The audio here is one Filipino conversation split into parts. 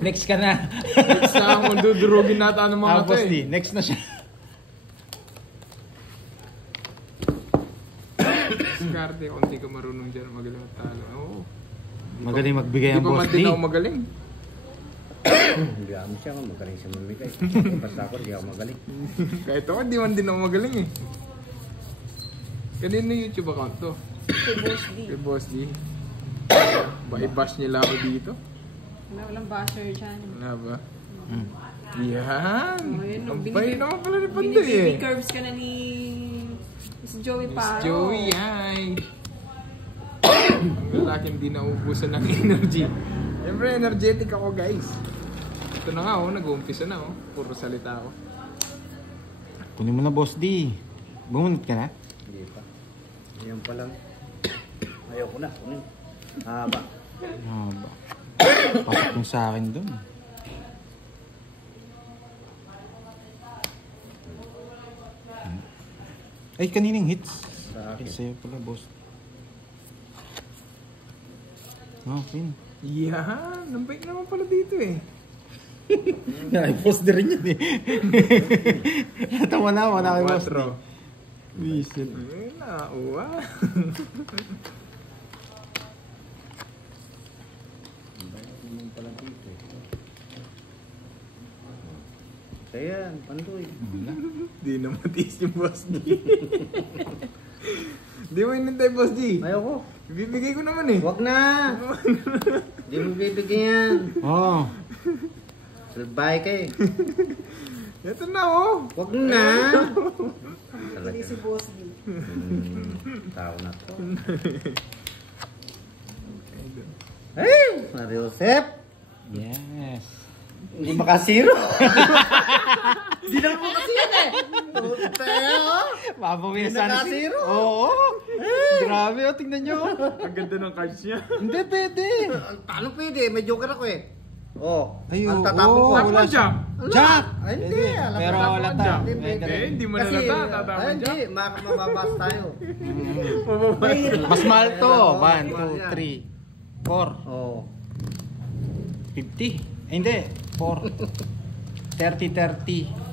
Next ka na. Next na ang dudurugin natin ang mga Boss D, next na siya. Diskarte, kung hindi ka marunong dyan, magaling at talo. Oo. Magaling magbigay ang Boss D. Di pa man din ako magaling. Hindi ako siya, magaling siya mamigay. Basta ako, hindi ako magaling. Kahit ako, di man din ako magaling eh. Kanino YouTube account to? Kay Boss D. Kay Boss D. Ba, i-bash nila ako dito? Walang basher dyan. Wala ba? Yan! Ang bayo naman pala ni Panday eh. Binibaby curves ka na ni Miss Joey Paro. Miss Joey, ay! Ang lalaking di naubusan ng energy. Siyempre, energetic ako guys. Ito na nga oh, nag-uumpisa na oh. Puro salita ako. Kunin mo na Boss D. Bumunot ka na? Hindi pa. Ngayon pa lang. Ayoko na. Kunin. Haba. Haba. Pasok yung sa akin dun. Ay, kaninang hits. Sa akin. Ay, sa'yo pala, Boss. Okay. Yan! Nambike naman pala dito eh. Ay, Boss D rin yun eh. Natawa na ako na kay Boss D. Wisit. Ayun na, uwa. Naman pala dito eh. Kaya, Pandoy. Di na matiis yung Boss D. Di mo inintay Boss D. Ayoko. Ibibigay ko naman eh. Huwag na! Hindi mo bibigyan. Oo. Salbay ka eh. Ito na oh. Huwag na! Hindi si Boss D. Tao na to. Hey! Mario Josep! Yes. Hindi makasiro. Hindi na makasiro eh. Pero, Mabawi Hindi sana nakasiro. Oo. Grabe oh, tingnan nyo. Ang ganda ng cards niya. Hindi pwede. paano pwede? May joker ako eh. Oh, Ay, ang oo. tatapon ko. Tapos Wala Jack. Jack! Ay, hindi. Pwede. Alam Pero ko wala tapon ta. Jack. Pwede rin. Hindi mo Kasi, nalata. Tatapon ay, hindi. Jack. Mababas tayo. Mas mahal to. Mahal 1, 2, yan. 3, 4, Oh. 50. Ay, hindi. 4. 30, 30.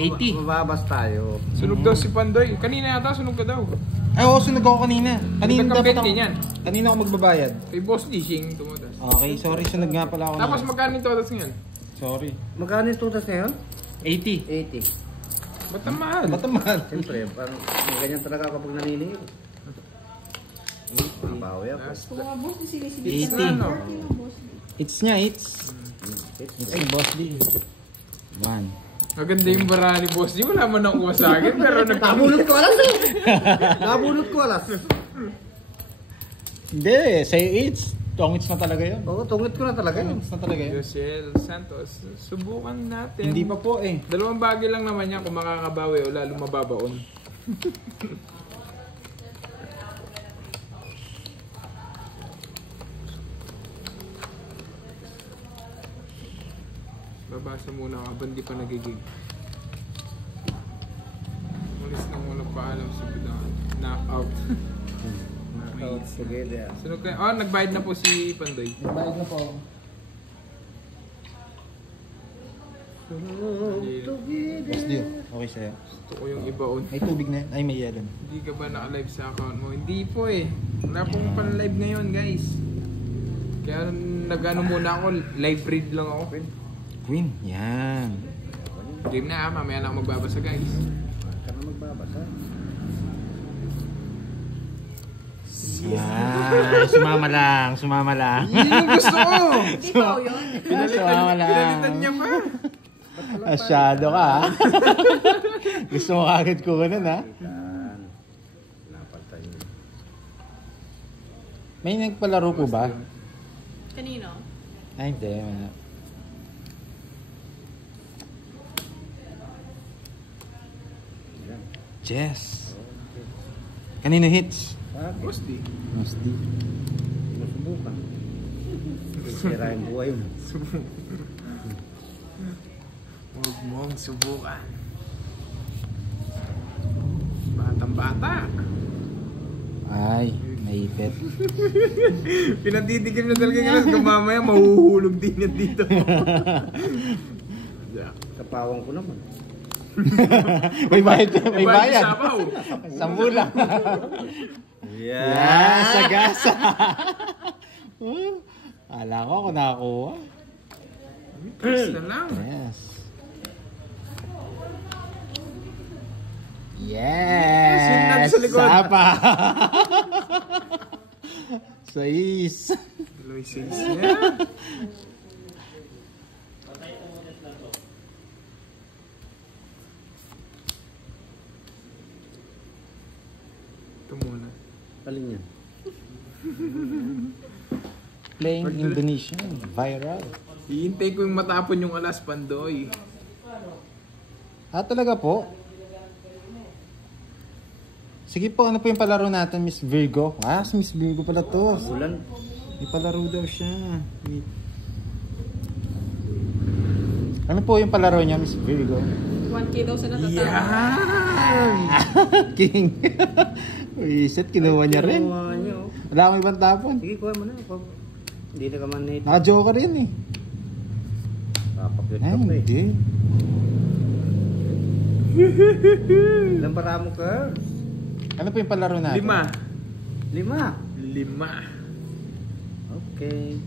80. Mababas tayo. Sunog daw si Pandoy. Kanina yata sunog ka daw. Ay, oo, sunog ako kanina. Kanina dapat ako. Nagka-20 yan. Kanina ako magbabayad. Kay Boss D, siyang tumutas. Okay, sorry. Sunog nga pala ako. Tapos magkano yung totas ngayon? Sorry. Magkano yung tutas ngayon? 80. 80. Ba't ang mahal? Ba't ang mahal? Siyempre, parang ganyan talaga kapag naniningil. Mabawi ako. Kung mga Boss D, sinisibig 80. ka na. 30 ng Boss D. It's niya, it's. It's ni Boss D. 1. Maganda yung bara ni Boss D. Wala man nakuha sa akin. Pero Nabunot ko alas eh! Nabunot ko alas. Hindi, say it's. Tongits na talaga yun. Oo, tungit ko na talaga yun. Tongits na talaga yun. Yosel Santos, subukan natin. Hindi pa po eh. Dalawang bagay lang naman yan kung makakabawi o lalo mababaon. Babasa muna ako habang di pa nagigig. Mulis nang walang paalam sa bidang knockout. Out together. Sunog kayo. Oh, nagbayad na po si Pandoy. Nagbayad na po. Boss D, okay sa'yo. Gusto ko yung ibaon. May tubig na yan. Ay, may yellow. Hindi ka ba naka-live sa account mo? Hindi po eh. Wala pong pan-live ngayon guys. Kaya nag-ano muna ako, live read lang ako. Queen, yan. Dream na mamaya na ako magbabasa guys. Ka na magbabasa. Yan. Sumama lang, sumama lang. Yun yung gusto ko! Ikaw yun. Sumama lang. Pinalitan niya pa. Asyado ka ha. Gusto mo kagad kunan ha. Yan. Napaltan yun. May nagpalaro po ba? Kanino? Ay, hindi. Wala. Yan. Jess. Kanino hits? Bakit? Boss D. Boss D. Masubukan. Sira yung buhay mo. Huwag mong subukan. Batang bata. Ay, Naipit. Pinatitigil na talaga kasi kung mamaya mahuhulog din yan dito. Kapawang ko naman. May bayad. May bayad. Sabaw. Sambu lang. Yeah, sagasa. Ala ko ako nakakuha. Chris na lang. Yes. Yes! Yun lang sa likod. Sapa! Sais. Tuloy sa isya. Ito muna. Alin yan? Playing Indonesian. Viral. Hihintay ko yung matapon yung alas pandoy. Ah, talaga po? Sige po, ano po yung palaro natin, Miss Virgo? Ah, si Miss Virgo pala to. Ulan. May palaro daw siya. Ano po yung palaro niya, Miss Virgo? 1K daw sa natatama. Yan! King. Uy, shit, kinuha niya rin. Kinuha niyo. Wala akong ibang tapon. Sige, kuha mo na. Hindi na ka man nito. Naka-joker rin eh. Papakit Ay, ka pa eh. hindi. Ilang para mo ka? Ano po yung palaro natin? 5. 5. Okay.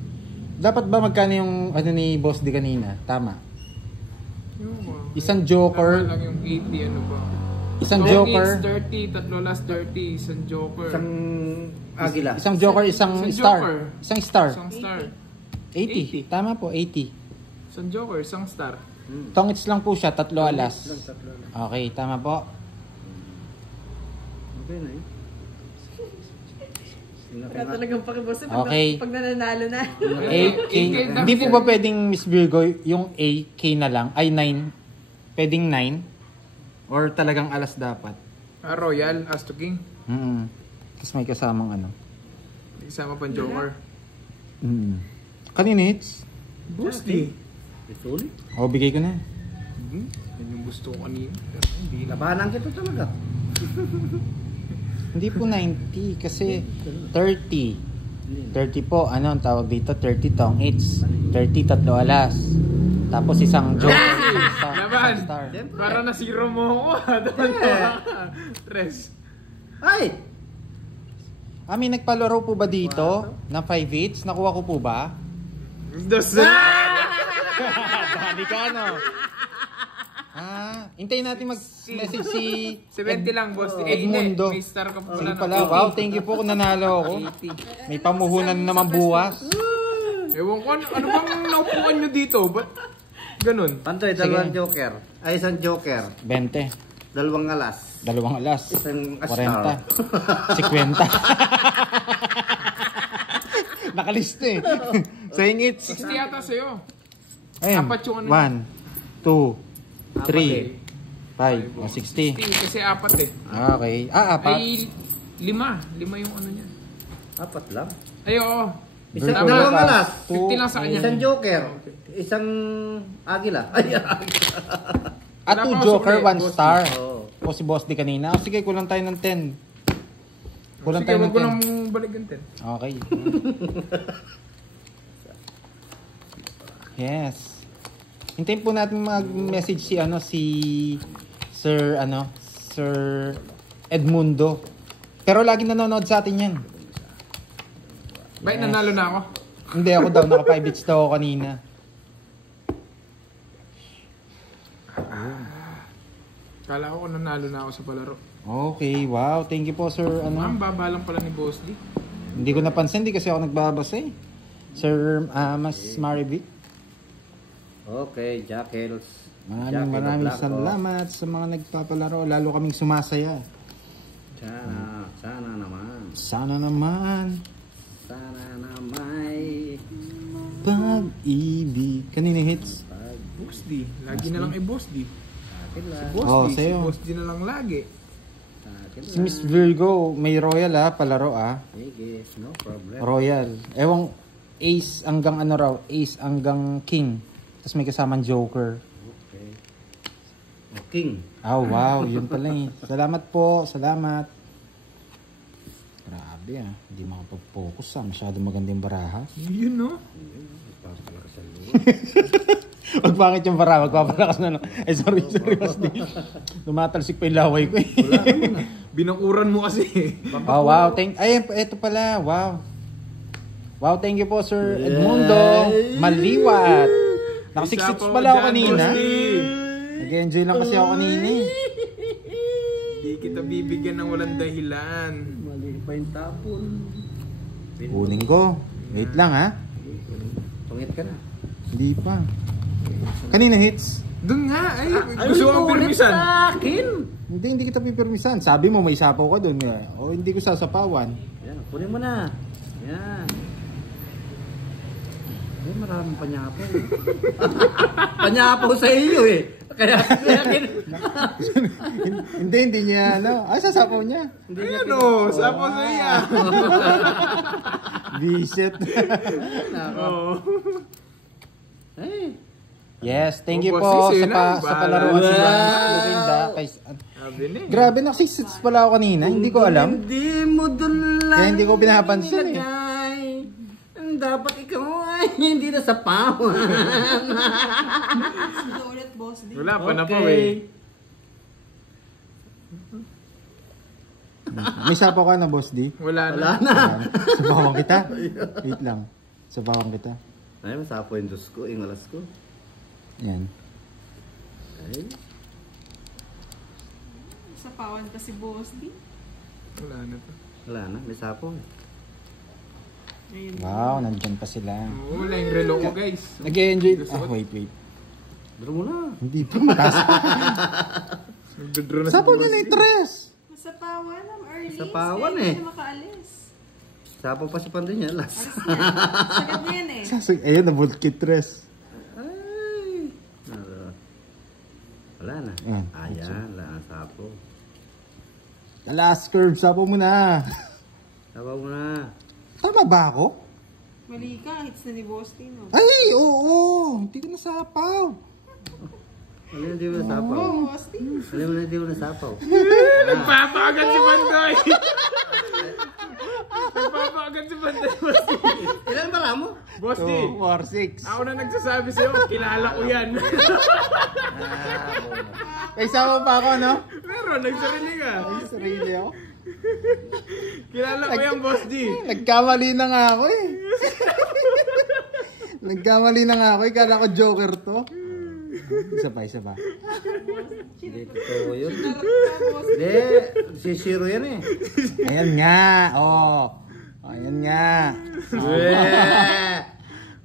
Dapat ba magkano yung ano ni Boss D kanina? Tama. Isang Tama joker, lang yung 80, ano ba? isang Two joker, hits, 30, tatlo last 30, isang joker. Isang agila. isang joker, isang Isang star. joker. Isang star. Isang star. 80. Tama po, 80. Isang joker, isang star. Tongits lang po siya, tatlo alas. Tatlo lang. Okay, tama po. Okay na eh. Wala talagang pakiboss. Okay. Pag nananalo na. 8K. Hindi po ba pwedeng Miss Virgo yung 8K na lang? Ay, 9. Pwedeng 9? Or talagang alas dapat? Ah, Royal, as to King. Tapos may kasamang ano. Isama pang joker. Kanina hits? Boosty. Ito ulit. O, bigay ko na. Yan yung gusto ko kanina. Pero hindi na. Labanan kita talaga. Hindi po 90 kasi 30. 30 po, ano ang tawag dito? 30 tong hits. 30 tatlo alas. Tapos isang joker. Laban! Star. Para na zero mo ako. Tres. Ay! May nagpalaro po ba dito? Na 5 hits? Nakuha ko po ba? Dos. Dali ka, no? Hintayin natin mag-message si 70 lang, boss. Edmundo. May star ka pa Sige pala. pala. Wow, thank you po kung nanalo ako. May pamuhunan naman buwas. Ewan ko, ano bang naupuan nyo dito? Ba't ganun? Pantoy, dalawang joker. Ay, isang joker. 20. Dalawang alas. Dalawang alas. Isang 40. 50. Nakalista eh. Saying it's. 60 yata sa'yo. Ayun. Apat yung ano. 1, 2, 3, 5. O, 60. 60 kasi apat eh. Okay. Apat. Ay, 5. 5 yung ano niya. Apat lang. Ay, oo. Isang Virgo dalawang Lucas, alas. 50 lang sa kanya. Isang joker. Isang agila. Ay, agila. At Wala 2 pa joker, ako 1 sulit, star. Oo. O si Boss D kanina. O sige, kulang tayo ng 10. Kulang Sige, tayo wag ng ko nang balikan 10. 10. Okay. Yes. Hintayin po natin mag-message si Sir Edmundo. Pero lagi nanonood sa atin yan. Bakit nanalo na ako? Hindi ako daw, naka 5 bits daw ako kanina. Kala ko nanalo na ako sa palaro. Okay, wow. Thank you po, Sir. Ma'am, baba lang pala ni Boss D. Hindi ko napansin, hindi kasi ako nagbabasa eh. Sir Mas Marivic. Okay, Jackals. Maraming salamat sa mga nagpapalaro. Lalo kaming sumasaya. Sana naman. Sana naman. Sana naman. Pag-ibig. Kanina hits? Boss D. Lagi na lang Boss D. Akin lang. Boss Oh, D. Si sa'yo. Boss D na lang lagi. Akin Si Miss Virgo, may royal palaro Sige, no problem. Royal. Ewang ace hanggang ano raw, ace hanggang king. Tapos may kasamang joker. Okay. King. Oh, wow, yun pala eh. Salamat po, salamat. Grabe. Grabe ah. Hindi makapag-focus ah. Masyadong magandang baraha. Yun no? Papalakas sa loob. Wag bakit yung baraha? Magpapalakas na lang. Eh sorry boss D. Tumatalsik pa yung laway ko eh. Binakuran mo kasi. Oh wow. Ay, ito pala. Wow. Wow, thank you po Sir Edmundo Maliwat. Naka-6-6 pala ako kanina. Nag-enjoy lang kasi ako kanina eh. Di kita bibigyan ng walang dahilan. Mali pa yung tapon. Kunin ko. Wait lang ha. Pangit ka na. Hindi pa. Kanina hits. Doon nga, ay gusto mo pirmisan. Akin! Hindi kita pipirmisan. Sabi mo may sapaw ka doon. O hindi ko sasapawan. Yan, kunin mo na. Yan. Ay, maraming panyapaw. Panyapaw sa iyo eh. Kaya Hindi niya ano. Ay, sasapaw niya. Ano, sapo sa iya. Bisit. Oo. Ay, Yes, thank you Opo, po sis, sa palaruan si Lucinda. Sabi ni. Grabe, naka-6-6 pala ako kanina. Hindi ko alam. hindi mo dun lang. Kaya hindi ko pinapansin eh. nilagay. Dapat ikaw ay hindi na sa pawan. Ito ulit, boss. D. Wala pa na po eh. May sapaw ka na, Boss D? Wala na. Sabawan kita. Wait lang. Sabawan kita. Ay, masapo yung dos ko, yung alas ko. Yan. Ay, Sa pawan pa si boss. D. Wala na to. wala na, may sapo. Ayun. Wow, nandyan pa sila. Oo, wala yung relo ko guys. Nag-enjoy. Wait. Duro mo na. Hindi pa mataas. Nagdodraw na Sapaw si niya na Boss yung D. Sa pawan, early. Sa pawan eh. Hindi na makaalis. Sapo pa si Pandoy niya, alas. Alis niya. Sagad niya yan eh. Ayun, nabulkit tres. Ay. Wala na. Yan. Ayan, wala na sapo. The last curve, sapaw mo na. Sapo mo na. Tama ba ako? Mali ka, hits na ni boss D, no? Ay, oo. Hindi ko nasapaw. Wala na, di mo na sapaw. Boss D. Wala mo na, di mo na sapaw. Nagpapaagad si Bandoy. Nagpapaagad si Bandoy. Ilan pala mo? Boss D. 2, 4, 6. Ako na nagsasabi sa'yo, kilala ko yan. May sama pa ako, no? Pero nagsarili ka. Ay, sarili ako. Kilala ko yan, Boss D. Nagkamali na nga ako eh. Nagkamali na nga ako eh. Kala ko joker to. Isa pa. Hindi, totoo yun. Narot ka, boss. Hindi, si Shiro yan eh. Ayan nga. Oh. Ayan nga.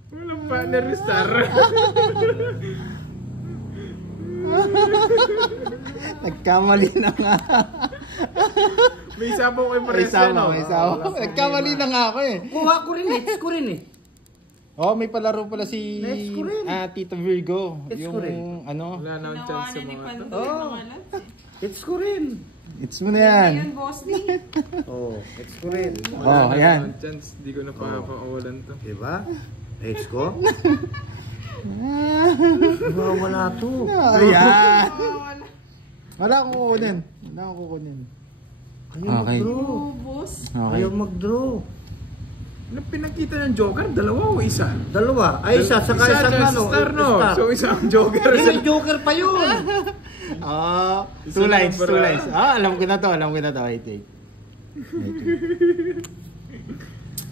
Walang partner ni Star. Nagkamali na nga. May sabaw kayo May pares sama. Nagkamali na nga ako eh. Kuha ko rin eh. Ko rin eh. Oh, may palaro pala si Let's ko rin. Tito Virgo. Let's Yung ko rin. ano. Wala na akong Ginawa chance sa niya ni mga to. Pandoy Oh. ng alat. It's ko rin. It's mo na yan. Ayun, boss D. Oh, it's ko rin. Oh, Wala na ayan. akong chance, di ko na pakakawalan to. Diba? It's ko? Diba wala to? Ayan. Wala. Wala akong kukunin. Ayaw Okay. mag-draw. Oh, boss. Okay. Ayaw mag-draw. Ano pinakita ng Joker? Dalawa o isa? Dalawa. Ay, isa. Saka isang dyan ano. sa Star, no? Star. So, isang Joker. Eh, may Joker pa yun. Ah, Isa two lang lines. para- Ah, alam ko na to. Wait.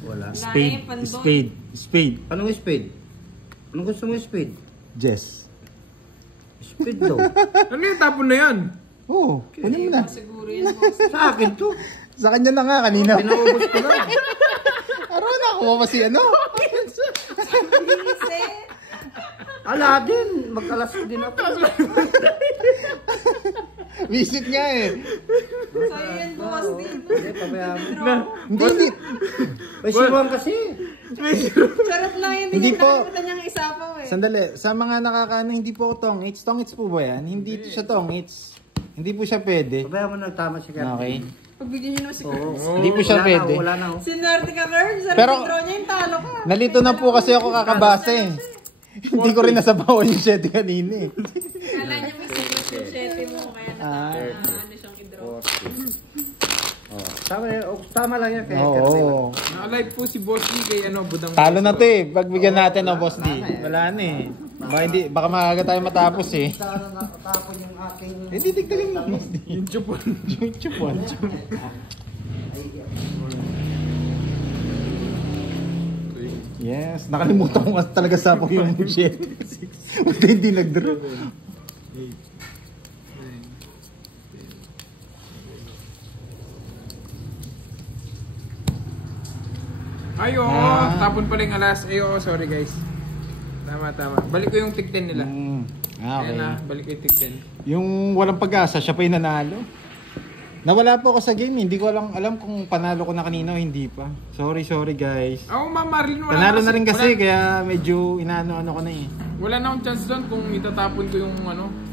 Wala. Spade. Anong spade? Anong gusto mo spade? Jess. Spade daw. Ano yung tapon na yan? Oo, kunin mo na. Siguro yan, boss. Sa akin to. Sa kanya na nga kanina. Pinaubos ko na. Araw na ako pa si ano. Easy. Ala din. Mag-alas din ako. Visit nga eh. So, yan, boss D. Hindi, pabayaan mo. Draw. Hindi. May sinuhan kasi. Charot lang yun. Hindi Hindi po. nakalimutan niyang isapaw eh. Sandali, sa mga nakakaano, hindi po ako tong-its. Tong-its po ba yan? Hindi siya tong-its. Hindi po siya pwede. Pabayaan mo nagtama si Kevin. Okay. Pagbigyan niyo naman si Curbs. Hindi po siya Wala pwede. Na, wala na. Sinerte ka, Curbs. Sarap Pero- yung draw niya yung talo ka. Nalito na po kasi ako kakabase. Hindi ko rin nasabawan yung 7 kanina eh. Kala niya may secret yung 7 mo. Kaya ano siyang i-draw. Oh. Tama lang yan kay Oo. Naka-live po si Boss D kay Budang. Talo na to eh. Pagbigyan natin Boss D. Wala na eh. Baka maaga tayo matapos eh. Sana nakatapon yung aking... Hindi, tignan mo Boss D. Yung chupon. Yung chupon. Yes, nakalimutan ko talaga sa po yung 7. Buti hindi nag-draw. Ayo, tapon pala yung alas. Ayo, sorry guys. Tama. Balik ko yung tig 10 nila. Okay. Ayan na, balik ko yung tig 10. Yung walang pag-asa, siya pa yung nanalo. Nawala po ako sa game, hindi ko alam kung panalo ko na kanina o hindi pa. Sorry guys. Ako, Ma'am Marlene, wala Panalo na rin kasi, kaya medyo inaano ko na eh. Wala na akong chance doon kung itatapon ko yung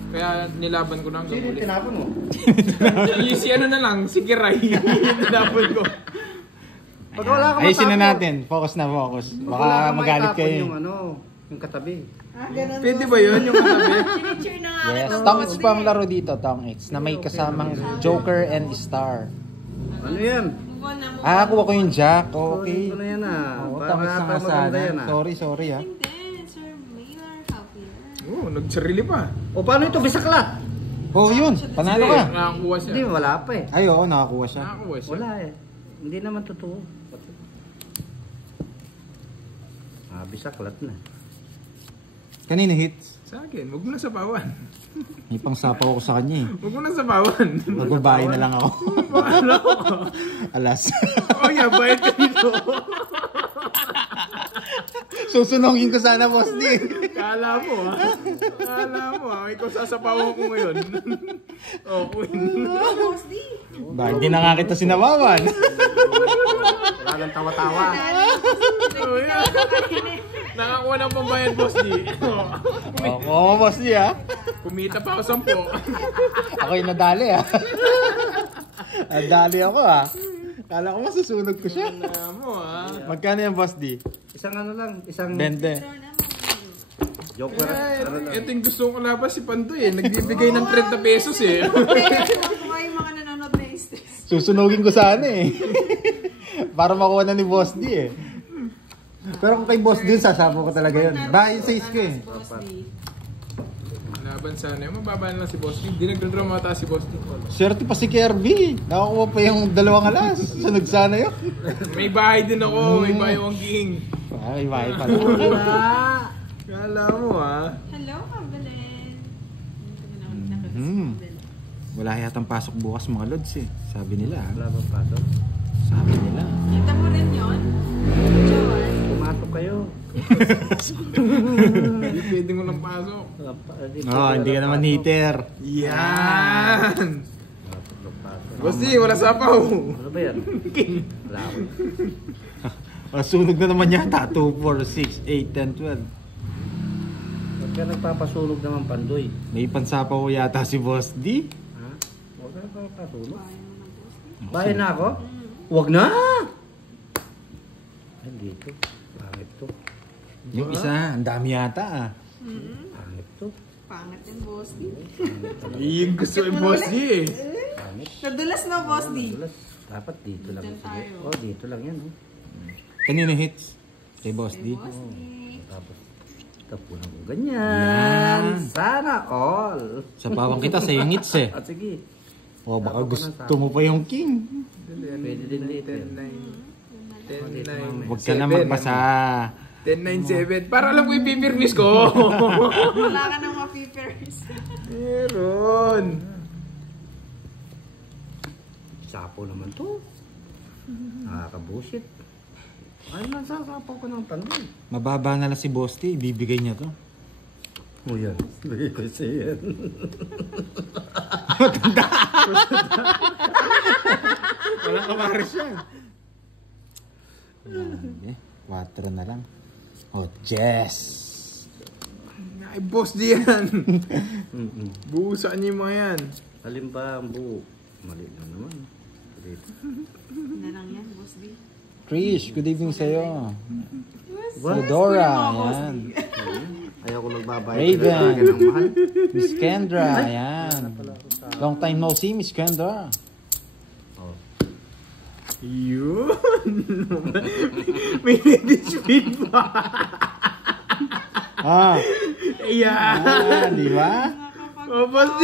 kaya nilaban ko na hanggang Sino yung ulit. tinapon mo? Si na lang, si Kiray. Tinapon ko. Pag wala ka Ayusin na matapon, natin, focus na focus. wala Baka ka magalit maitapon kayo. yung katabi. Ganun. Pwede ba yun yung katabi? Cheer na nga Yes, ito, Tong Boss X D. pa ang laro dito, Tong X, na may kasamang Joker and Star. Ano yan? Move on na, move Ah, on. kuha ko yung Jack, okay. Ito na yan Oo, Para Tong X na nga maganda sana. yan Sorry ah. Hindi, Sir Mayor, happier. Oo, nagsarili pa. O paano ito? Bisaklat? Oh, yun, panalo ka. Nakakuha siya. Hindi, wala pa eh. Ay, oo, nakakuha siya. Nakakuha siya. Wala eh. Hindi naman totoo. Bisaklat na. Kanina hits. Sa akin, huwag mo na sapawan. May pangsapaw ko sa kanya eh. Huwag mo na sapawan. Magbabae na lang ako. Paano? Alas. Oh yeah, bayad ka dito. Susunogin ko sana, Boss D. Kala mo ikaw sasapawan ko ngayon. Oh, Queen. Boss D. Ba, hindi na nga kita sinabawan. Wala lang tawa-tawa. Oh, yeah. Nakakuha ng pambayad, Boss D. Oo, Boss D ah. Kumita pa ako 10. Ako yung nadali ah. Nadali ako ah. Kala ko masusunog ko siya. Magkano yung Boss D? Isang ano lang, isang 20. joker. Ito yung gusto ko labas si Pandoy eh. Nagbibigay ng 30 pesos eh. Mga yung mga nanonood na stress. Susunogin ko sana eh. Para makuha na ni Boss D eh. Pero kung kay Boss D, sasapo ko talaga yun. Ba, yung size ko eh. Boss D. Laban sana yun. Mababa na lang si Boss D. Hindi nagdodra mata si Boss D. Swerte pa si Kirby. Nakakuha pa yung 2 alas. Sunog sana yun. May bahay din ako. May bahay akong king. Ay, bahay pala. Kala mo Hello, Kabelen. Wala yatang pasok bukas mga lods eh. Sabi nila. Wala bang pasok? Sabi nila. Kita mo rin yun? Joy. Pumasok kayo. Hindi pwede mo lang pasok. Hindi ka naman heater. Yan! Boss D, wala sapaw. Ano ba yan? Wala ko. Sunog na naman yata. 2, 4, 6, 8, 10, 12. Ba't ka nagpapasunog naman, Pandoy? May pansapaw ko yata si Boss D. Ha? Huwag ka nagpapasunog. Bahay na ako? Huwag na! Ay, dito. Pangit to. Yung isa, ang dami yata ah. Pangit to. Pangat yung Boss D. Yung gusto yung Boss D eh. Pangit. Nadulas na, Boss D. Madulas. Dapat dito lang. Diyan tayo. Oh, dito lang yan. Oh. Kanino hits? Kay Boss D. Boss D. Tapos, tapunan ko ganyan. Yan. Sana all. Sa pawang kita sa yung hits eh. At sige. O baka gusto mo pa yung king. Pwede din dito. 10-9. Huwag ka na magbasa. 10-9-7. Para alam ko yung pipirmis ko. Wala ka nang mapipers. Meron. Sapo naman to. Nakakabusit. Ay, nasasapaw ko ng tanong. Mababa na lang si Boss D. Ibibigay niya to. O yan. Lagi ko siya yan. Walang kamaris yan. 4 na lang. Oh, Jess. Ay, Boss D yan. Buusan niyo yung mga yan. Alin ba ang buo? Mali na naman. Na lang yan, Boss D. Trish, good evening sa'yo. What? Fedora, yan. Ayaw ko nagbabayad. Raven. Ng mahal. Miss Kendra, yan. Long time no see, Miss Kendra. Oh. Yun. May native speed pa. Di ba? Oh, boss D.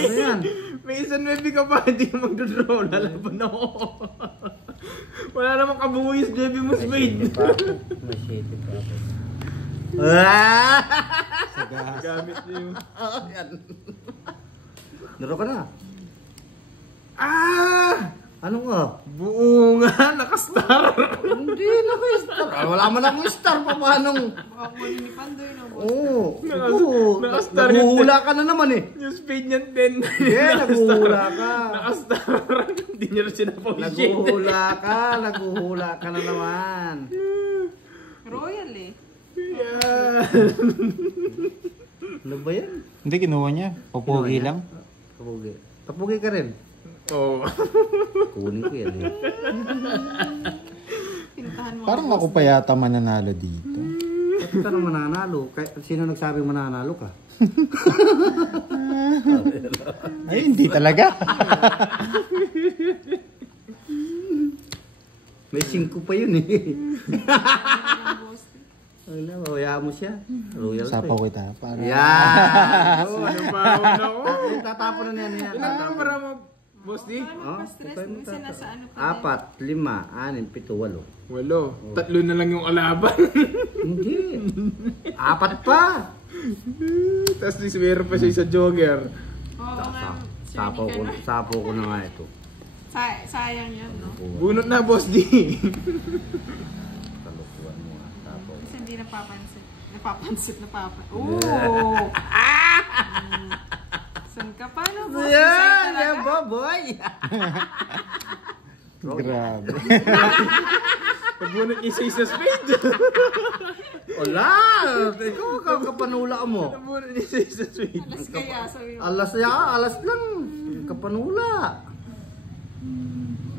Ano yan? May isang maybe ka pa, hindi ka magdodraw. Lalaban ako. Wala namang kabuhis, Jebby mo speed. Masiti pa ako. Gamit niyo yung... Laro ka na. Ano nga? Buo nga, nakastar. Hindi, naka-star. Wala man akong star pa paanong. Baka mo ni Pandoy, no? Oo. Nakastar. Naguhula ka na naman eh. Yung speed niyan din. Yeah, naguhula ka. Nakastar. Hindi niya rin sinapawishit. Naguhula ka na naman. Royal eh. Yeah. Ano ba yan? Hindi, kinuha niya. Pupugi lang. Kapugi. Kapugi ka rin. Oh. Kunin ko yan eh. Pintahan mo. Parang ako pa yata mananalo dito. Bakit ka na mananalo? Sino nagsabi mananalo ka? Ay, hindi talaga. May 5 pa yun eh. Ay, Ay, mawaya mo siya. Royal Sapaw kita. Para... Yan! Oh, ano ba ako? Tatapon na yan. Ilan na para mo, Boss D? Oh, pa-stress. Minsan nasa ano pa. 4, 5, 6, 7, 8. 8. 3 na lang yung alaban. Hindi. 4 pa. Tapos diswero pa siya sa jogger. Oo nga. Sapaw ko na nga ito. Sayang yan, no? Bunot na, Boss D. Kalukuhan mo nga. Sapaw. Kasi hindi napapansin. Oo! Saan ka pa, no? Boss? Yan! Talaga? Yan, boy! Grabe. Pagbunot niya sa speed. Wala! Ikaw, kapanula mo. Pagbunot niya sa speed. Alas kaya, sabi mo. Alas lang. Kapanula.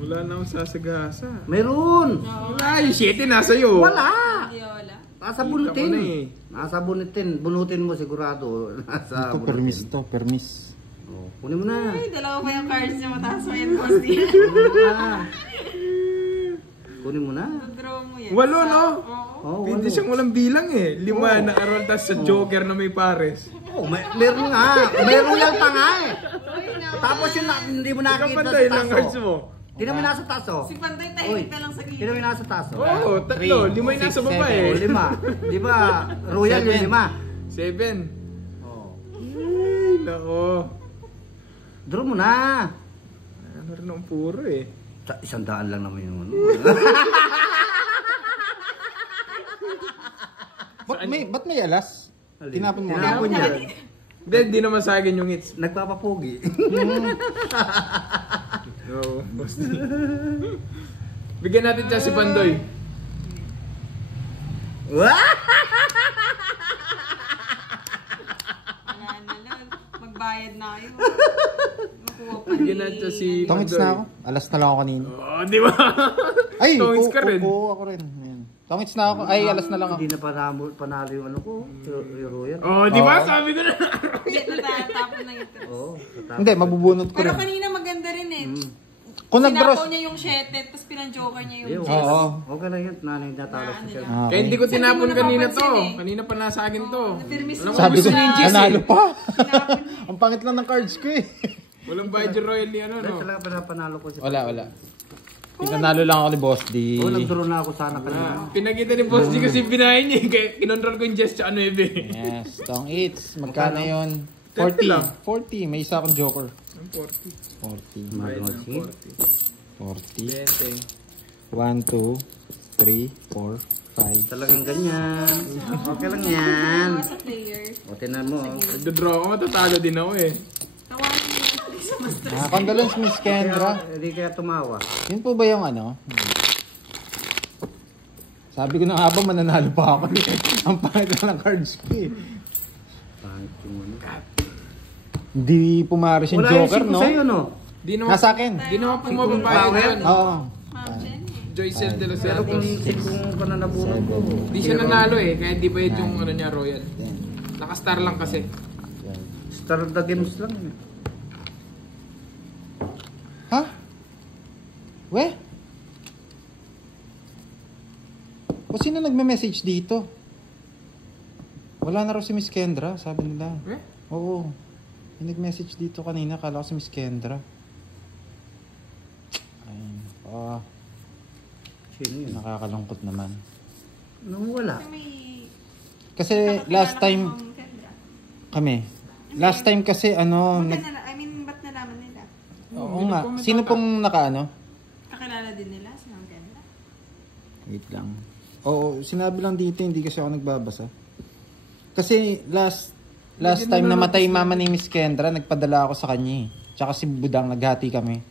Wala na akong sasagasa. Meron! Wala, yung 7 nasa iyo. Wala! Hindi, wala. Nasa Kita ko bunutin. na eh. Nasa bunutin. Bunutin mo sigurado. Nasa Ito, permis to. Permis. Oh, kunin mo na. Ay, dalawa pa yung cards niya. Mataas mo yan, Boss D. Kunin mo na. Kunin mo na. Draw mo yan. 8, no? Oo. Oh, Hindi siyang walang bilang eh. 5 na aral, tapos sa joker na may pares. Oh, meron nga. Meron yan pa nga eh. Tapos yung hindi mo nakita Kapantay sa lang cards taso. mo. Tingnan mo nasa taso. Si Pandoy tahimik na lang sa Tingnan gilid. mo nasa taso. Oo, 3. 5 yung nasa baba Oh, eh. 5. Di ba? Royal yung 5. 7. Oh. Ay, nako. Draw mo na. Ano rin ang puro eh. 100 lang naman yung ano. Ba't may alas? Tinapon mo. Tinapon niya. Hindi naman sa akin yung hits. Nagpapapogi. No, boss. Bigyan natin siya si Pandoy. Wala na lang. Magbayad na kayo. Makuha pa Bigyan natin siya si Tongits na ako. Alas na lang ako kanina. Oh, di ba? Ay, Tongits ka rin. Oo, ako rin. Ayan. Tongits na ako. Ay, alas na lang ako. Hindi na panalo yung ano ko. Yung Royal. Oh, di ba? Oo. Sabi ko na. Jet na tatapon ng ito. Oo. Hindi, mabubunot ko Pero rin. kanina maganda rin eh. Kung Sinapaw nag-draws. niya yung shetet, tapos pinang-joker niya yung Ayun. chest. Oo. Okay lang yun. Nanay natalo sa siya. Ah, Kaya hindi ko Kasi tinapon hindi mo kanina to. napapansin eh. Kanina pa nasa akin to. Napirmis Alam mo. mo, Sabi gusto ko, ni Jess nanalo eh. pa. Tinapon niya. Ang pangit lang ng cards ko eh. Walang bayad yung royal ni ano, no? Talaga pinapanalo ko siya. Wala. Pinanalo lang ako ni Boss D. Oo, nagdraw na ako sana kanina. Pinakita ni Boss G kasi binahin niya. Kaya kinontrol ko yung Jess tsaka 9. Yes, Tongits. Magkano yun? 30 lang. 40. May isa akong joker. Ang 40. 40. Sige. 40. 1, 2, 3, 4, 5. Talagang ganyan. Okay lang yan. Tawa sa player. O, tinan mo. Nagdodraw ako, matatalo din ako eh. Tawanin mo yung sa mas stress. Condolence, Miss Kendra. Hindi kaya tumawa. Yun po ba yung ano? Sabi ko na nga ba mananalo pa ako. Ang pangit lang ng cards ko eh. Pangit yung ano. Hindi pumaris yung Wala yung joker, siko no? sa'yo, no? Di naman, Nasa akin. di naman pumababayad yun. Oo. Ma'am Jen eh. Joycel de los Pero kung Santos. sikong ka na nabunod ko. Di siya nanalo eh, kaya di bayad yung ano niya, royal. Yan. Nakastar lang kasi. Yan. Star of the games lang. Ha? We? O sino nagme-message dito? Wala na raw si Miss Kendra, sabi nila. Eh? Oo. Yung nag-message dito kanina, kala ko si Miss Kendra. Ayun. Sino yun? Nakakalungkot naman. Nung wala. Kasi last time kami. Last time kasi I mean, ba't nalaman nila? Oo nga. Sino pong nakaano? Kakilala din nila si Ma'am Kendra? Wait lang. Oo, sinabi lang dito, hindi kasi ako nagbabasa. Kasi last time namatay mama ni Miss Kendra, nagpadala ako sa kanya eh. Tsaka si Budang, naghati kami.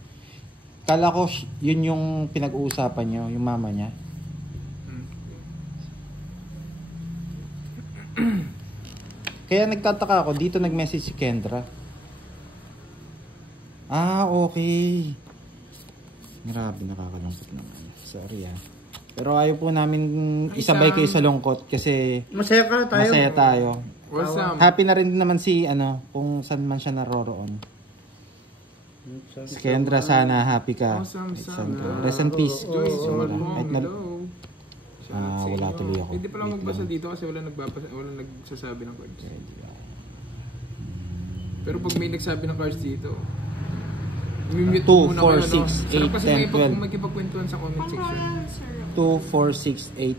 Kala ko yun yung pinag-uusapan nyo, yung mama niya. Kaya nagtataka ako, dito nag-message si Kendra. Ah, okay. Grabe, nakakalungkot naman. Sorry ah. Pero ayaw po namin isabay kayo sa lungkot kasi Masaya ka tayo. masaya tayo. Awesome. Happy na rin naman si kung saan man siya naroroon. Si Kendra, sana happy ka. Awesome, Rest in peace. Joyce, Wala. Sumalbong, Kahit na, hello. wala tuloy ako. Hindi pala Wait magbasa lang. dito kasi wala nagsasabi ng cards. Pero pag may nagsabi ng cards dito, i-mute 2, mo muna 4, 6, Sarap 8, kasi 10, 12. may kipagkwentuhan sa comment section. Control, sir. 2, 4, 6, 8,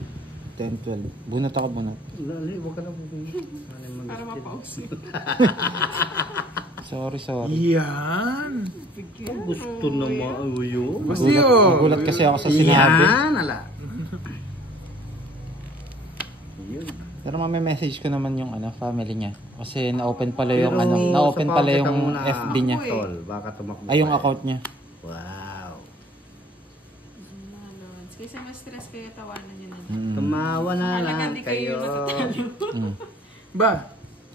10, 12. Bunot ako, bunot. Huwag ka na bumili. Para mapause. Sorry. Yan! Gusto na mauyo. Basti yun! Nagulat kasi ako sa sinabi. Yan, ala. Yun. Pero message ko naman yung family niya. Kasi na-open pala yung Pero na-open sa pala pocket yung ang muna. FB niya. Tol, baka tumakbo. Ay, yung account niya. Wow. Mga lods. Kasi mas stress kayo, tawanan nyo na. Tumawa na Halaga lang hindi kayo kayo. natatalo. Ba?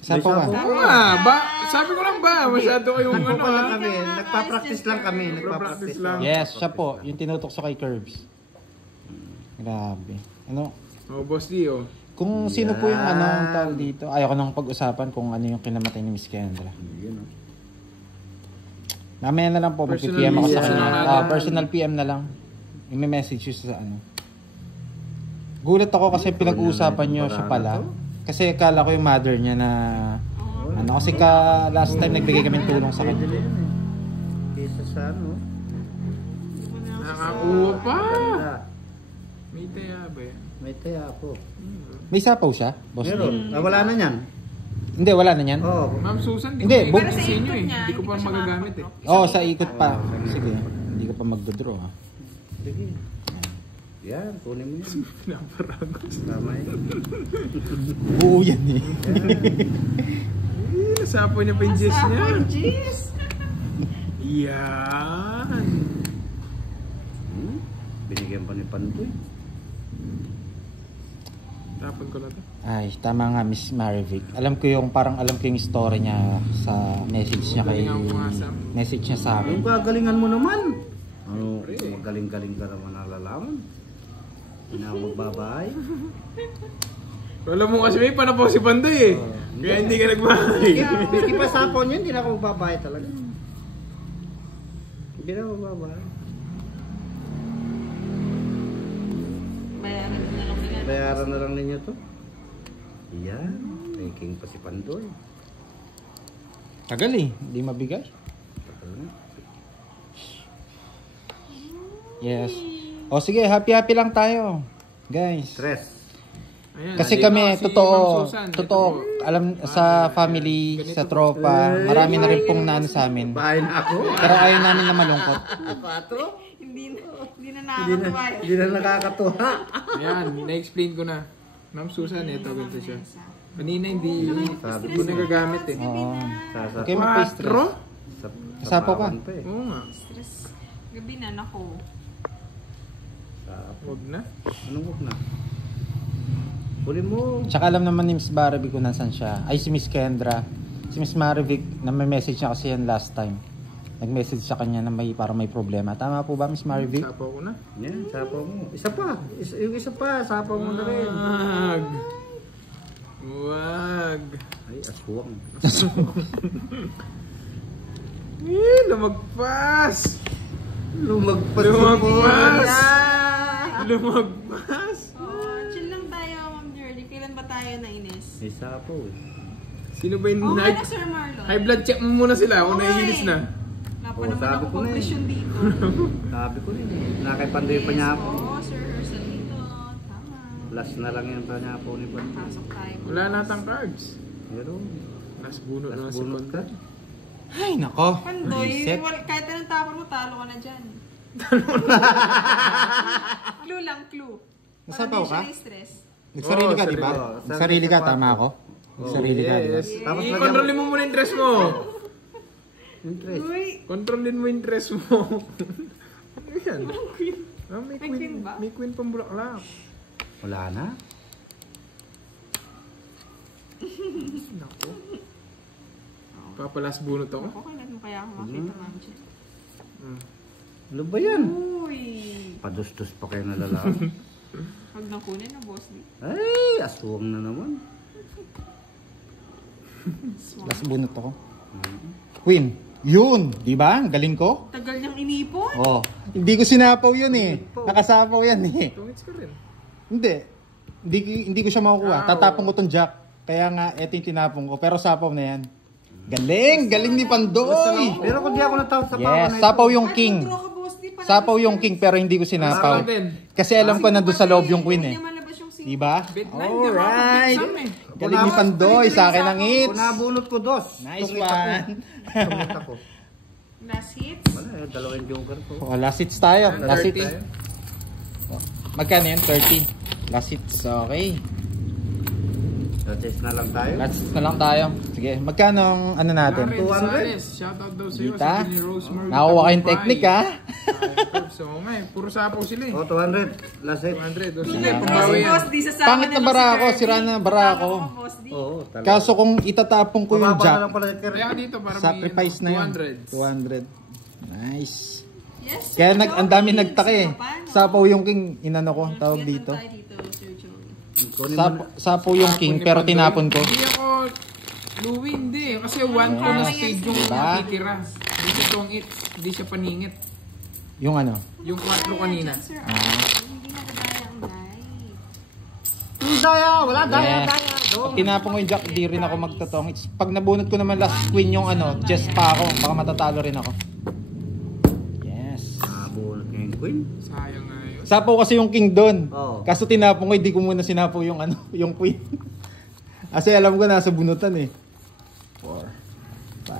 Sapo ka. Oo nga, ba? Sabi ko lang ba? Masyado kayong Nagpupa lang ah. kami. Nagpa-practice lang kami. Nagpa-practice lang. Yes, siya po. Yung tinutokso kay Curbs. Grabe. Oh, Boss D, oh. Kung sino po yung ang tawag dito, ayaw ko nang pag-usapan kung ano yung kinamatay ni Miss Kendra. Yun, oh. Mamaya na lang po, Personal mag-PM ako sa PM kanya. na lang. Personal PM na lang. Yung may message yun sa Gulat ako kasi pinag-uusapan nyo siya pala. Kasi kala ko yung mother niya na kasi last time nagbigay kami ng tulong sa kanya. Kesa sa ano. Nakakuha pa! Ganda. May taya ba yan? May taya ako. May sapaw siya, boss? Meron. Wala na yan. Hindi, wala na yan. Oo. Ma'am Susan, Hindi, di ko buk- i-edit sa inyo Pero sa eh. ikot niya, Hindi ko pa hindi pa siya magagamit eh. Oo, sa ikot pa. Sige, hindi ko pa magdodraw ha. Sige. Yan, kunin mo yan. Pinaparagos. Tama yun. Buo yan eh. Nasapo niya pa yung Jess niya. Jeez! Yan! Binigyan pa ni Pantoy. Tapon ko na to. Ay, tama nga Miss Marivic. Alam ko yung story niya sa message niya kay sa akin. Yung kagalingan mo naman. Ano, magaling-galing ka naman nalalaman. Hindi na ako magbabahay. Alam mo kasi may panapaw si Pandoy eh. Kaya hindi ka nagbahay. Ipasapon yun, hindi na ako magbabahay talaga. Hindi na ako magbabahay. Bayaran na lang ninyo to. Yan. Thinking pa si Pandoy. Tagal eh, hindi mabigay. Yes. O sige, happy lang tayo. Guys. Stress. Ayan, Kasi nandito kami, si Ma'am Susan. Ito totoo, po. alam, sa family, ganito sa po. tropa, marami na rin pong naano sa amin. Bahay na ako. Pero ayaw namin na malungkot. Pato? Hindi na Hindi na, nakakatuwa yun. hindi na nakakatuwa. Ayan, na-explain ko na. Ma'am Susan, ito ganito siya. Kanina hindi ko nagagamit eh. Oo. Sasa. Okay, mag-stress. 4? Kasapo ka. Pa eh. Oo nga. Stress. Gabi na, nako. Sapo. Huwag na. Anong huwag na? Huli mo. Tsaka alam naman ni Miss Barabi kung nasan siya. Ay, si Miss Kendra. Si Miss Marivic, na may message niya kasi yan last time. Nag-message sa kanya na parang may problema. Tama po ba, Miss Marivic? Sapaw ko na. Yan, sapo mo. Isa pa. Yung isa pa, sapo mo na rin. Wag. Wag. Ay, aswang. Lumagpas. Lumagpas. Lumagpas. Ah! Lumagpas. Oh, chill tayo na Ines. Isa po eh. Sino ba yung Oo nga na, Sir Marlon. high blood check mo muna sila kung Oo nga naiinis eh. na. Wala pa Oo, naman sabi ako ko na eh. conclusion dito. Sabi ko rin eh. Nakaipandoy pa niya po. Oo, Sir Hersalito. Tama. Last na lang yung pa niya po ni Pandoy. Pasok tayo. Wala natang cards. Pero, Last bunot na last si bunot ka. Pandoy. Ay, nako. Pandoy, Reset. kahit anong tapon mo, talo ka na dyan. Clue lang, clue. Nasapaw ka? Para di siya na-stress. Nagsarili ka, Oo, di ba? sarili. Nagsarili ka, tama ako? Nagsarili ka, di ba? Yes. Tapos I-controlin mo muna yung dress mo. Interest. Uy, Controlin mo yung dress mo. Ano yan? Ah, may May queen, queen ba? may queen pang bulaklak. Wala na. Naku. Papalas bunot ako. okay na mo kaya ako makita, Ma'am Jen. Mm. Ano ba yan? Uy, Padustos pa kayo na lalaki. huwag nang kunin na, boss. Ay, aswang na naman. Last bunot ako. Queen. Yun, di ba? Ang galing ko. Tagal niyang inipon. Oh, hindi ko sinapaw yun eh. Nakasapaw yan eh. Tungits ka rin. Hindi. Hindi ko siya makukuha. Tatapong ko tong jack. Kaya nga, eto yung tinapong ko. Pero sapaw na yan. Galing! Galing ni Pandoy! Pero kung di ako natawag sa Yes, pawa na ito. sapaw yung king. Draw ka, boss. Di pa Sapaw yung king pero hindi ko sinapaw. Kasi alam ko nandun sa loob yung queen eh. Hindi malabas yung sing. Diba? Bet 9, di ba? Alright! Pag-exam eh. Galing ni Pandoy sa akin ang Kung hits. nabunot ko dos. Nice Tungit ako. one. Tungit ako. Last hits. Wala eh, dalawang joker ko. Oh, last hits tayo. Last 30. hits. Magkano yan? 30. Last hits. Okay. Test na lang tayo. Last hits na lang tayo. Sige. Magkano ang ano natin? Karen 200. Gonzalez, shoutout daw sa'yo. Dita? Sabi ni Rosemary. Nakuha kayong Tagumpay. technique ha? So nga eh, puro sapaw sila eh. Oh, 200. Last hit. 200. O sige, Yeah. pumbawi yan. Boss, di sasama Pangit na bara ako, sira na bara ako. Boss, di. Oo, talaga. Kaso kung itatapong ko yung Mababa na jack, lang pala Kaya ka dito para sacrifice na yun. 200. 200. Nice. Yes, Sir Kaya ang dami Joey. nagtaka eh. Paano? Sapaw yung king, inano ko, tawag Yan dito. tayo dito, Sir Joey. Kunin mo na. Sapaw yung king pero tinapon ko. Hindi ako Louie, hindi. Kasi 1 ko na stage yung Diba? natitira. Hindi siya tongit. Hindi siya paningit. Yung ano. Yung 4 kanina. Sir, Ah. hindi na kadaya ang light. Daya! Wala daya, Yes. daya! Pag tinapon ko yung jack, di rin ako magtotong. Pag nabunot ko naman last queen yung ano, chest pa ako. Baka matatalo rin ako. Yes. Nabunot niya yung queen. Sayang nga yun. Sapaw kasi yung king doon. Oo. Kaso tinapon ko, hindi ko muna sinapaw yung ano, yung queen. Kasi alam ko nasa bunutan eh. 4, 5,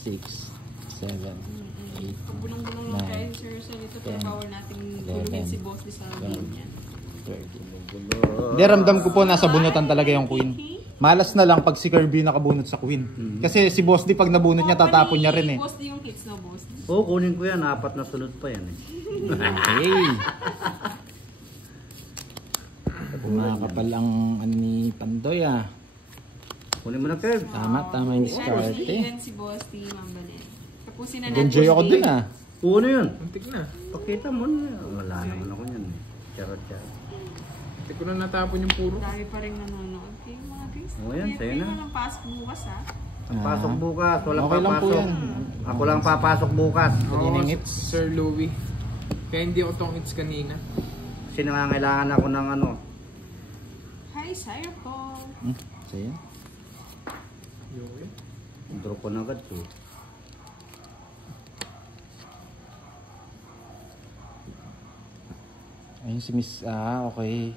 6, 7, 8, Bulong-bulong lang kayo, Sir Salito, pero bawal natin 11, guluhin si boss sa game niya. 30. Hindi, ramdam ko po nasa bunutan talaga yung queen. Malas na lang pag si Kirby nakabunot sa queen. Kasi si Boss D pag nabunot niya, tatapon niya rin eh. Boss, di yung hits na boss. Oo, kunin ko yan. 4 na sunod pa yan eh. Okay. Kumakapal ang ano ni Pandoy ah. Kunin mo na, Kev. Tama yung diskarte. Yan si boss, di Mambanen. Tapusin na natin. Enjoy ako dun ah. Ano yun? Muntik na. Pakita mo na. Wala naman ako yan eh. Charot. Hindi ko na natapon yung puro. Dami pa rin nanonood. Okay, mga guys. Oo, yan, sa'yo na. Walang pasok bukas ha. Pasok bukas. Walang Okay lang po papasok. yan. Ako lang papasok bukas. Ako, Kaninang hits. Sir Louie. Kaya hindi ako tong hits kanina. Kasi nangangailangan ako ng ano. Hi, Sire Paul. So yan. Drop ko na agad to. Ayun si Miss, okay.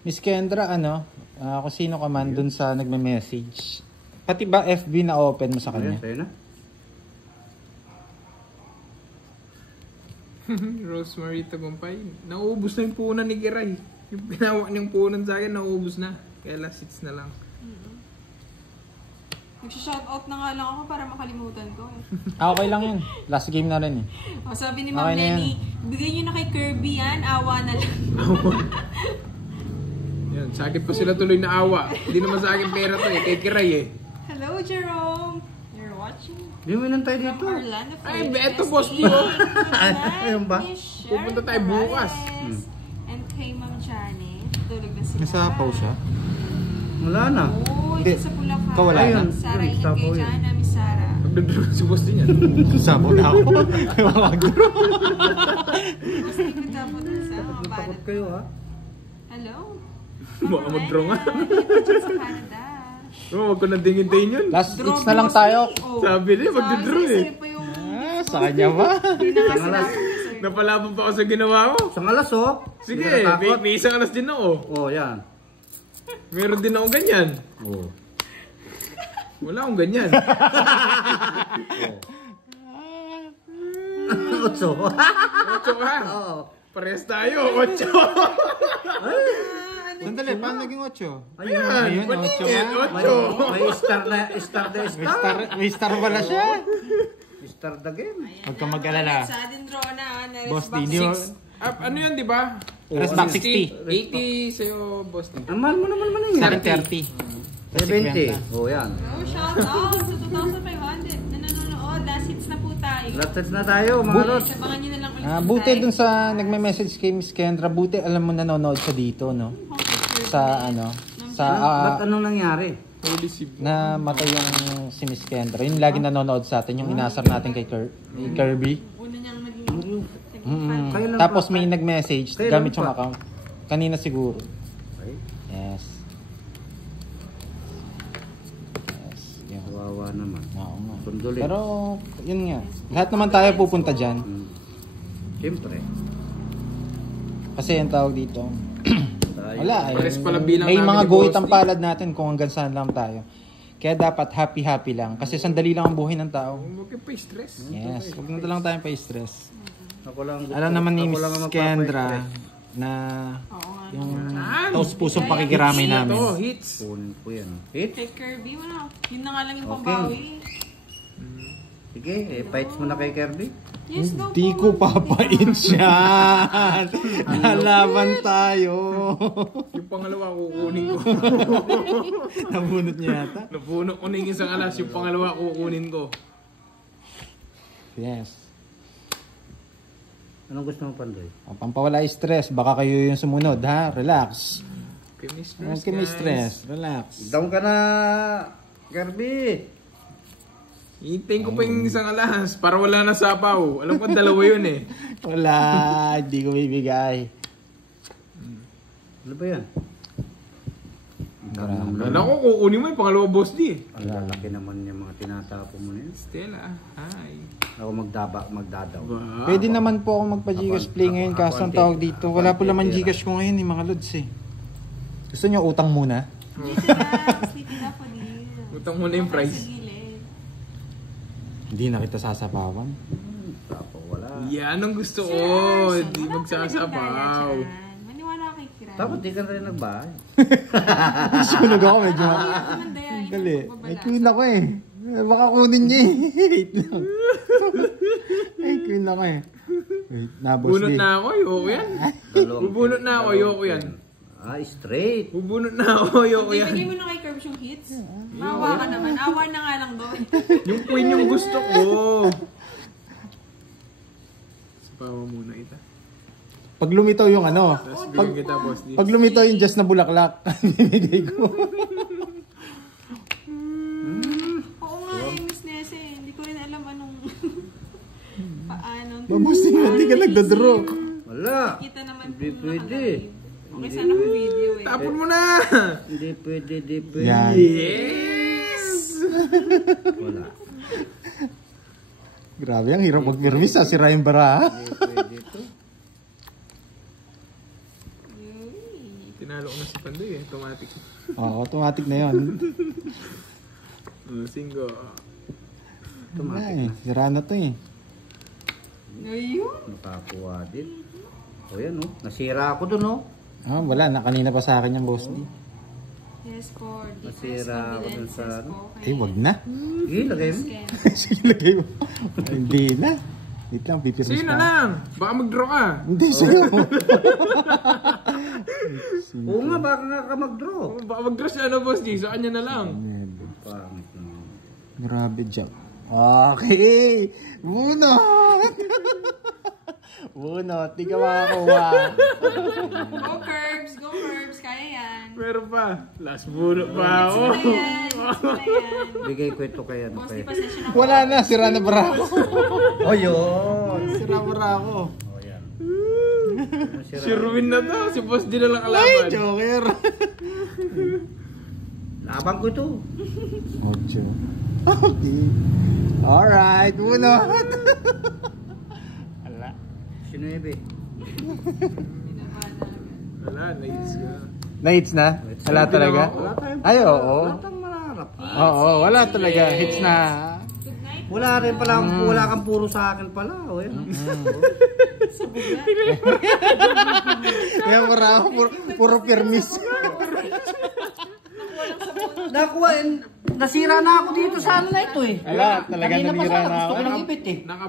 Miss Kendra, ano, kung sino ka man dun sa nagme-message. Pati ba FB na open mo sa kanya? Ayun, sa'yo na. Rosemary Tagumpay. Nauubos na yung punan ni Giray. Yung ginawa niyang punan sa akin, nauubos na. Kaya last hits na lang. Nagsha-shoutout na nga lang ako para makalimutan ko eh. Okay lang yun. Last game na rin eh. O, sabi ni Ma'am Okay na Lenny, bigay nyo na kay Kirby yan, awa na lang. Yan, sa akin pa sila tuloy na awa. Hindi naman sa akin pera to eh. Kay Giray eh. Hello, Jerome. You're watching Di mo inan tayo from dito. Orlando, Ay, Florida. beto, Yes, boss Lee. ko. Good night, Ayun ba? Miss Sharon Pupunta tayo bukas. Morales. And kay Ma'am Janet, tulog na sila. Nasapaw siya. Wala na. Oo, Hindi. ito sa Bulacan. Ikaw wala na? Sara, Yun, ingat sapaw kay yun. Jana, Miss Sara. Magdadro si boss din yan. Sapaw na ako. Magduro. Gusto ko tapos dun sa mga Takot banat. kayo ha. Hello? Baka mag-draw nga. Dito sa Canada. Huwag ko nang tingin-tingin yun. Last hits na lang tayo. Sabi niya, mag-draw eh. Sa'yo pa yung... Sa kanya ba? Hindi na nga sila. Napalaban pa ako sa ginawa ko. Isang alas oh. Sige, Hindi ka natakot. may isang alas din ako. Oh, yan. Meron din ako ganyan. Oh. Wala akong ganyan. Otso. 8 ka. Oo. Parehas tayo, 8. Sandali, paano naging 8? Ayun. Ayun, Ayun, 8. May, may star na star. May star pala siya. Star the game. Huwag kang mag-alala. Sa atin draw na. Boss D, hindi mo... Ano yan, di ba? Rest back 60. 80 sa'yo, boss. Ang mahal mo naman yun. Sa akin 30. 70. Oh, yan. Oh, shout out sa 2,500 na nanonood. Last hits na po tayo. Last na tayo, mga lods. Sabangan nyo na lang ulit. Buti dun sa nagme-message kay Miss Kendra, buti alam mo nanonood siya dito, no? Sa ano, sa Ba't anong nangyari? Holy sib. na matay yung si Miss Kendra. Yun lagi nanonood sa atin, yung inasar natin kay Kirby. Una niyang naging... Kailan Tapos pa- may nag-message Kailan gamit yung pa? account. Kanina siguro. Ay, Yes. Yes. Yun. kawawa naman. Oo nga. Sundulin. Pero, yun nga. Lahat naman tayo pupunta dyan. Siyempre. Kasi yung tawag dito. Tayo. Wala. Pares pala bilang May namin mga ni guhit Boss ang D. palad natin kung hanggang saan lang tayo. Kaya dapat happy-happy lang. Kasi sandali lang ang buhay ng tao. Huwag kayo pa stress. Yes. Huwag na lang tayong pa-stress. Ako lang gusto. Alam naman ni ako Miss lang ang Kendra magpapa-stress. na Oo nga. yung Yan. taos-pusong pakikiramay Hits na namin. to, hits. Kunin ko yan. Hit? Kay Kirby, wala. Yun na nga lang yung Okay. pambawi. Sige, fights mo na kay Kirby. Yes, go Di po. ko papait yan. Lalaban tayo. Yung pangalawa kukunin ko. Nabunot niya yata. Napuno ko na yung isang alas, yung pangalawa kukunin ko. Yes. Anong gusto mo, Pandoy? Pampawala yung stress. Baka kayo yung sumunod, ha? Relax. Okay, may stress, Huwag kayo may guys. stress. Relax. Down ka na, Kirby. Hintayin ko pa yung isang alas para wala na sapaw. Alam ko dalawa yun eh. Wala. Hindi ko bibigay. Ano ba yan? Kala ko kukunin mo yung pangalawa boss di. Ang lalaki naman yung mga tinatapo mo na yun. Stella, hi. Ako magdadaw. Wow. Pwede naman po ako magpa-Gcash play ngayon kaso ang tawag dito. Wala po laman Gcash ko ngayon mga lods eh. Gusto nyo utang muna? Dito na. Sleepy na po din. Utang mo na yung Sa price. gilid. Hindi na kita sasapawan. Tapo, wala. Yan ang gusto ko. Sir Di Arson, wala magsasabaw. ka dyan. Maniwala kay Kiran. Dapat di ka na rin nagbahay. Sunog ako medyo. Naman dayain ang Dali. pagbabala. Ay, queen ako eh. Baka kunin niya eh. Wait lang. Ay, queen ako eh. Wait, nabos Bunot din. na ako, ayoko yan. Bubunot na ako, ayoko yan. Ah, straight. Bubunot na ako, ayoko yan. Ibigay mo na kay Kirby yung hits. Mawa ka naman. Awa na nga lang doon. Yung queen yung gusto ko. Sapawa muna ita. Pag lumitaw yung ano, Tapos bigyan kita boss di. pag lumitaw yung just na bulaklak, bibigay ko. Oo nga, yung Miss Nese. Hindi ko rin alam anong... paano. Mabusin mo, di ka nagdadraw. Wala. Kita naman Hindi kung pwede. nakalive. Okay, sana kung video eh. Tapon mo na! Hindi pwede, di pwede. Yan. Yes! Wala. Grabe, ang hirap mag-permis ha, si Ryan Bara. Hindi pwede ito. Tinalo ko na si Pandoy eh, automatic. Oo, automatic na yun. Singgo. Wala eh, sira na to eh. Ayun. Nakakuha din. O yan oh. Nasira ako dun oh. Ah, wala na, kanina pa sa akin yung boss D. Yes, for the Masira ako dun sa ano. Eh, wag na. Sige, lagay mo. Sige, lagay mo. Hindi na. Wait lang, pipirmis Sige na pa. lang! Baka mag-draw ka! Hindi, sige mo. Oo nga, baka nga ka mag-draw. Baka mag-draw siya ano boss G, sa kanya na lang. Pangit naman. Grabe job. Okay. Bunot. Bunot, di ka makakuha. Go Curbs! Go Curbs! Kaya yan. Meron pa. Last bullet pa ako. Gets mo na yan. Gets mo na yan. Bigay ko ito kay ano Boss, kay. di pa session ako. Wala na, sira na bara ako. Oh, yun. Sira bara ako. Oh, yan. Masira. Si Ruin na to, si Boss D na lang Ay, kalaban. joker. Laban ko ito. Ocho. Okay. Alright, bunot. Ala. Si Nuebe. Wala, nice ka. Na-hits na? Wala talaga? Wala tayong Ay, oo. Wala tayong manarap. Oo, wala talaga. Hits na. Good night. Wala rin pala, wala kang puro sa akin pala. O yan. Kaya puro permis. Nakuha, nasira na ako dito sa ano na ito eh. Wala, talaga Kanina pa nanira sana, na gusto ako. ko ng ibit eh.